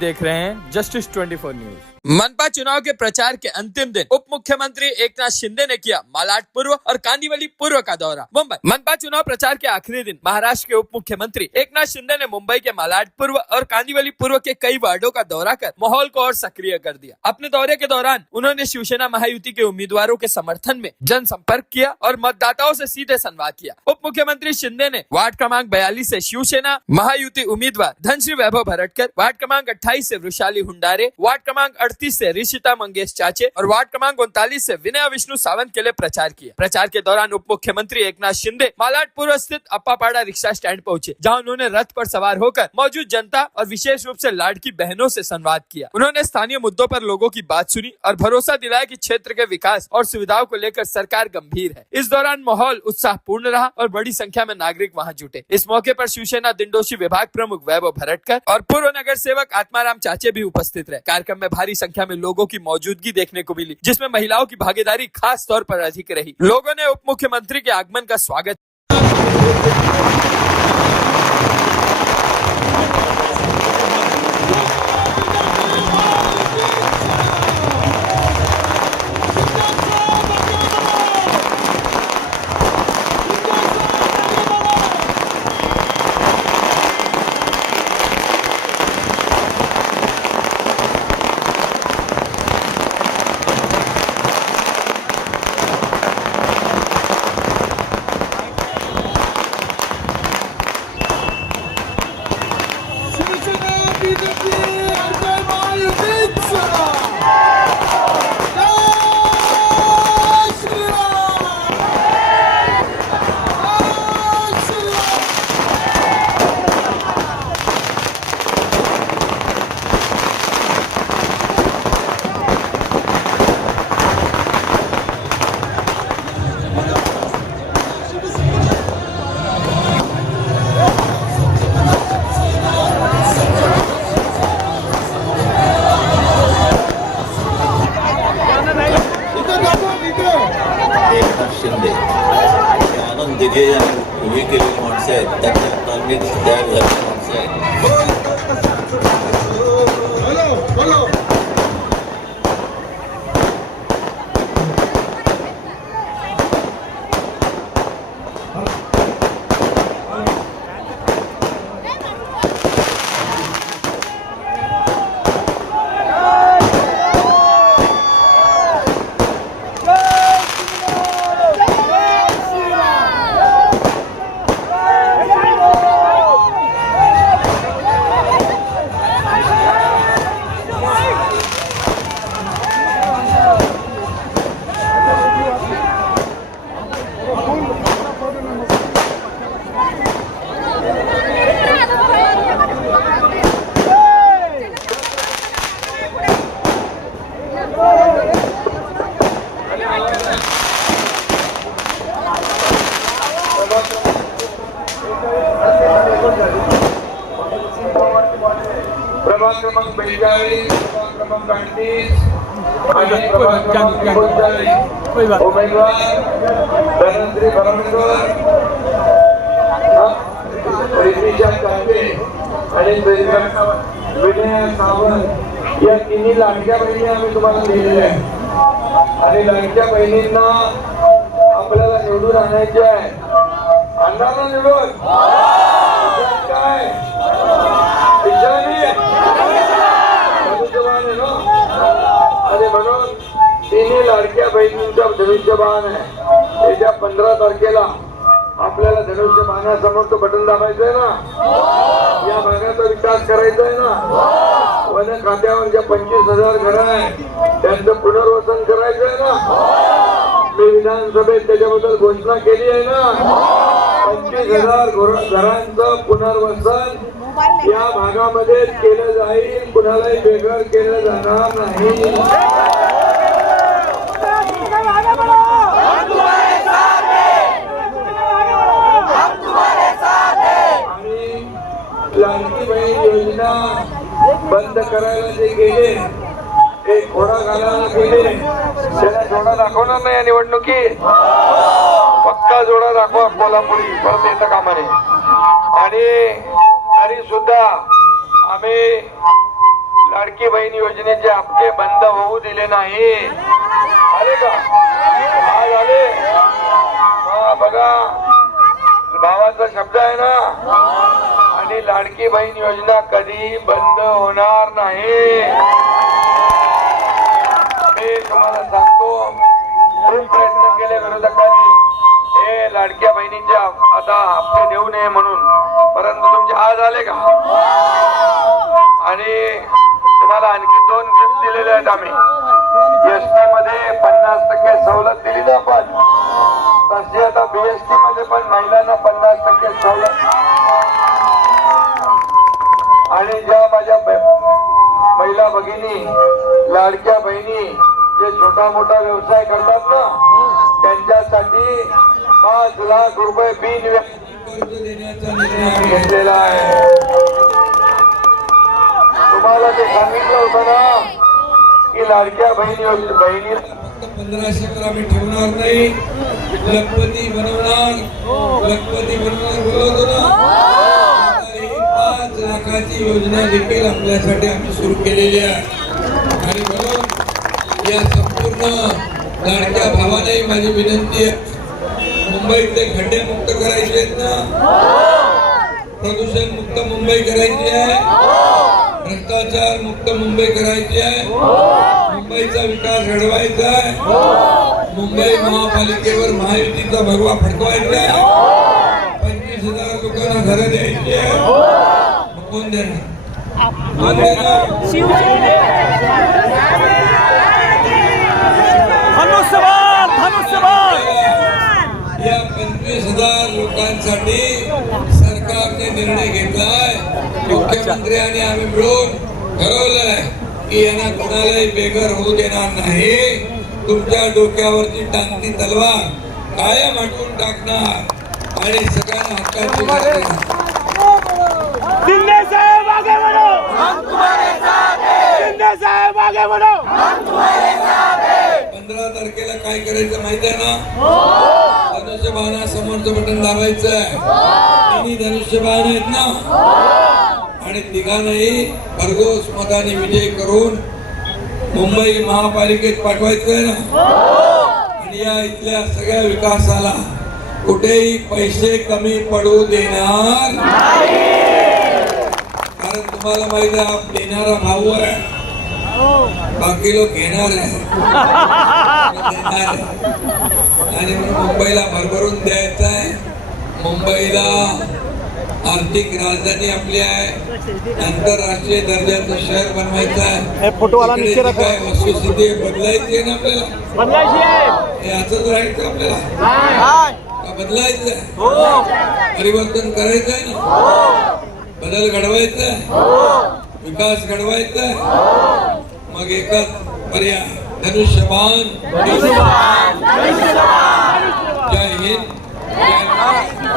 देख रहे हैं जस्टिस 24 न्यूज। मनपा चुनाव के प्रचार के अंतिम दिन उप मुख्यमंत्री एकनाथ शिंदे ने किया मालाड पूर्व और कांदिवली पूर्व का दौरा। मुंबई मनपा चुनाव प्रचार के आखिरी दिन महाराष्ट्र के उप मुख्यमंत्री एकनाथ शिंदे ने मुंबई के मालाड पूर्व और कांदिवली पूर्व के कई वार्डों का दौरा कर माहौल को और सक्रिय कर दिया। अपने दौरे के दौरान उन्होंने शिवसेना महायुति के उम्मीदवारों के समर्थन में जनसंपर्क किया और मतदाताओं से सीधे संवाद किया। उप मुख्यमंत्री शिंदे ने वार्ड क्रमांक 42 से शिवसेना महायुति उम्मीदवार धनश्री वैभव भरटकर, वार्ड क्रमांक 28 से वृषाली हुंडारे, वार्ड क्रमांक 38 से ऋषिता मंगेश चाचे और वार्ड क्रमांक 39 से विनय विष्णु सावंत के लिए प्रचार किया। प्रचार के दौरान उप मुख्यमंत्री एकनाथ शिंदे मालाड पूर्व स्थित अप्पापाड़ा रिक्शा स्टैंड पहुंचे, जहां उन्होंने रथ पर सवार होकर मौजूद जनता और विशेष रूप से लाड़की बहनों से संवाद किया। उन्होंने स्थानीय मुद्दों पर लोगों की बात सुनी और भरोसा दिलाया कि क्षेत्र के विकास और सुविधाओं को लेकर सरकार गंभीर है। इस दौरान माहौल उत्साहपूर्ण रहा और बड़ी संख्या में नागरिक वहां जुटे। इस मौके पर शिवसेना दिंडोशी विभाग प्रमुख वैभव भरटकर और पूर्व नगर सेवक आत्माराम चाचे भी उपस्थित रहे। कार्यक्रम में भारी संख्या में लोगों की मौजूदगी देखने को मिली, जिसमें महिलाओं की भागीदारी खास तौर पर अधिक रही। लोगों ने उप मुख्यमंत्री के आगमन का स्वागत शिंदे आनंद दिघे यांनी उभी केलेली माणसं आहेत, त्यांना तालमीत तयार झालेली माणसं आहेत। प्रभाग क्रमांक 42, प्रभाग क्रमांक 38 आणि प्रभाग क्रमांक 39 उमेदवार धनश्री भरटकर, ऋषिता चाचे आणि विनय सावंत या तिन्ही लाडक्या बहिणी आम्ही तुम्हाला दिलेल्या आहेत आणि लाडक्या बहिणींना आपल्याला निवडून आणायचे आहे। आणणार निवडून काय आणि म्हणून तिन्ही लाडक्या बहिणींचा धनुष्यबाण आहे। येत्या 15 तारखेला आपल्याला धनुष्यबाणासमोर तो बटन दाबायचं आहे ना, या भागाचा विकास करायचा आहे ना, वन खात्यावर ज्या 25,000 घरं आहे त्यांचं पुनर्वसन करायचं आहे ना। मी विधानसभेत त्याच्याबद्दल घोषणा केली आहे ना, 25,000 घरांचं पुनर्वसन या भागामध्ये केलं जाईल, कुणालाही बेघर केलं जाणार नाही। आणि लाडकी बहीण योजना बंद करायला जे गेले, एक घोडा घालायला गेले, त्याला जोडा दाखवणार नाही या निवडणुकीत, पक्का जोडा दाखवा कोल्हापुरी, परत येता कामा नये। आणि तरी सुद्धा आम्ही लाडकी बहीण योजनेचे हप्ते बंद होऊ दिले नाही. आले का? आज आले. बघा भावाचा शब्द आहे ना. आणि लाडकी बहीण योजना कधी बंद होणार नाही. मी तुम्हाला सांगतो, खूप प्रयत्न केले विरोधकांनी हे लाडक्या बहिणीच्या आता हप्ते देऊ नये म्हणून, परंतु तुमचे आज आले का? आणि तुम्हाला आणखी 2 गिफ्ट दिलेले आहेत आम्ही. एसटी मध्ये 50% सवलत दिली ना आपण, तशी आता बीएसटी मध्ये पण महिलांना 50% सवलत. आणि ज्या माझ्या महिला भगिनी, लाडक्या बहिणी जे छोटा मोठा व्यवसाय करतात ना, त्यांच्यासाठी 5 लाख रुपये कर्ज देण्याचा निर्णय आम्ही घेतलेला आहे. तुम्हाला ते सांगितलं होतं ना की लाडक्या बहिणीला फक्त 1500 आम्ही ठेवणार नाही, लखपती बनवणार बोलवतो ना. 5 लाखाची योजना देखील आपल्यासाठी आम्ही सुरू केलेली आहे. आणि म्हणून या संपूर्ण लाडक्या भावालाही माझी विनंती आहे, मुंबईतले खड्डे मुक्त करायचे आहेत ना, प्रदूषण मुक्त मुंबई करायची आहे, भ्रष्टाचार मुक्त मुंबई करायची आहे, मुंबईचा विकास घडवायचा आहे, मुंबई महापालिकेवर महायुतीचा भगवा फडकवायचा आहे, 25,000 लोकांना घरं द्यायची आहे. कोण देणार? या 25,000 लोकांसाठी सरकारने निर्णय घेतलाय. मुख्यमंत्री आणि आम्ही मिळून ठरवलंय की यांना कोणालाही बेघर होऊ देणार नाही. तुमच्या डोक्यावरची टांगती तलवार कायम हटवून टाकणार आणि सगळ्यांना हक्काची वाट देणार. शिंदे साहेब आगे बढ़ो, हम तुम्हारे साथ हैं. शिंदे साहेब आगे बढ़ो, हम तुम्हारे साथ हैं. 15 तारखेला काय करायचं माहिती आहे ना? धनुष्यबाणा समोरचं बटन दाबायचं आहे. तिन्ही धनुष्यबाण आहेत ना, आणि तिघांनाही भरघोस मताने विजय करून मुंबई महापालिकेत पाठवायचं आहे ना. आणि या इथल्या सगळ्या विकासाला कुठेही पैसे कमी पडू देणार नाही. कारण तुम्हाला माहिती आहे, देणारा भाऊ आहे, बाकी लोक घेणार आहे. आणि म्हणून मुंबईला भरभरून द्यायचं आहे. मुंबईला आर्थिक राजधानी आपली आहे, आंतरराष्ट्रीय दर्जाचं शहर बनवायचं आहे. इकडे काय वस्तुस्थिती बदलायची आहे ना आपल्याला, हे असंच राहायचं आपल्याला का बदलायचं आहे? परिवर्तन करायचं आहे ना, बदल घडवायचा आहे, विकास घडवायचा आहे. मग एकच पर्याय, धनुष्यबाण. जय हिंद, जय महाराष्ट्र.